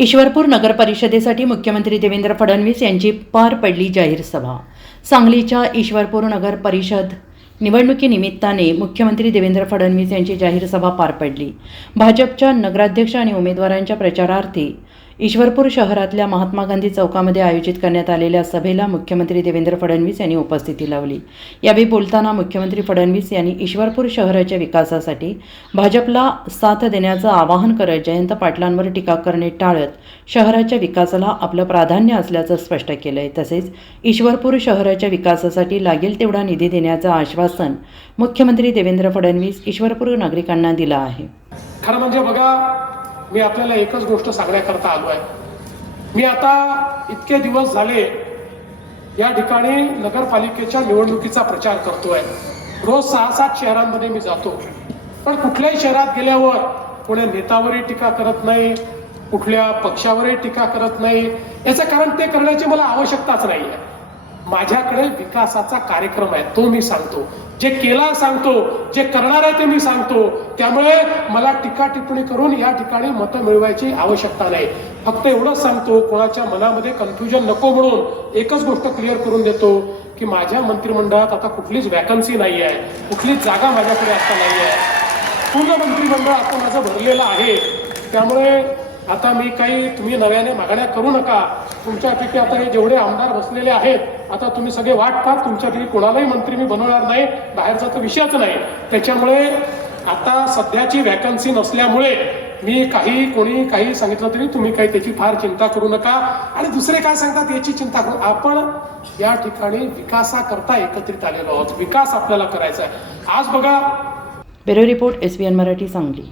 ईश्वरपूर नगर परिषदेसाठी मुख्यमंत्री देवेंद्र फडणवीस यांची पार पडली जाहीर सभा. सांगलीच्या ईश्वरपूर नगर परिषद निवडणुकीनिमित्ताने मुख्यमंत्री देवेंद्र फडणवीस यांची जाहीर सभा पार पडली. भाजपच्या नगराध्यक्ष आणि उमेदवारांच्या प्रचारार्थी ईश्वरपूर शहरातल्या महात्मा गांधी चौकामध्ये आयोजित करण्यात आलेल्या सभेला मुख्यमंत्री देवेंद्र फडणवीस यांनी उपस्थिती लावली. यावेळी बोलताना मुख्यमंत्री फडणवीस यांनी ईश्वरपूर शहराच्या विकासासाठी भाजपला साथ देण्याचं आवाहन करत जयंत पाटलांवर टीका करणे टाळत शहराच्या विकासाला आपलं प्राधान्य असल्याचं स्पष्ट केलंय. तसेच ईश्वरपूर शहराच्या विकासासाठी लागेल तेवढा निधी देण्याचं आश्वासन मुख्यमंत्री देवेंद्र फडणवीस ईश्वरपूर नागरिकांना दिलं आहे. खरं म्हणजे बघा मी आपल्याला एकच गोष्ट सांगण्याकरता आलो आहे. मी आता इतके दिवस झाले या ठिकाणी नगरपालिकेच्या निवडणुकीचा प्रचार करतोय. रोज सहा सात शहरांमध्ये मी जातो. पण कुठल्याही शहरात गेल्यावर कोण्या नेतावरही टीका करत नाही कुठल्या पक्षावरही टीका करत नाही. याचं कारण ते करण्याची मला आवश्यकताच नाही आहे माझ्याकडे विकासाचा कार्यक्रम आहे तो मी सांगतो. जे केला सांगतो जे करणार आहे ते मी सांगतो. त्यामुळे मला टीका टिप्पणी करून या ठिकाणी मतं मिळवायची आवश्यकता नाही. फक्त एवढंच सांगतो कोणाच्या मनामध्ये कन्फ्युजन नको म्हणून एकच गोष्ट क्लिअर करून देतो की माझ्या मंत्रिमंडळात आता कुठलीच वॅकन्सी नाही आहे कुठलीच जागा माझ्याकडे आता नाही आहे पूर्ण मंत्रिमंडळ आता माझं भरलेलं आहे. त्यामुळे आता मी काही तुम्ही नव्याने मागण्या करू नका. तुमच्यापैकी आता हे जेवढे आमदार बसलेले आहेत आता तुम्ही सगळे वाट पाहत तुमच्यापैकी कोणालाही मंत्री मी बनवणार नाही बाहेरचा तर विषयच नाही. त्याच्यामुळे आता सध्याची वॅकन्सी नसल्यामुळे मी काही कोणी काही सांगितलं तरी तुम्ही काही त्याची फार चिंता करू नका. आणि दुसरे काय सांगतात याची चिंता करू? आपण या ठिकाणी विकासाकरता एकत्रित आलेलो आहोत. विकास आपल्याला करायचा आहे. आज बघा. Bureau report S B N Marathi Sangli.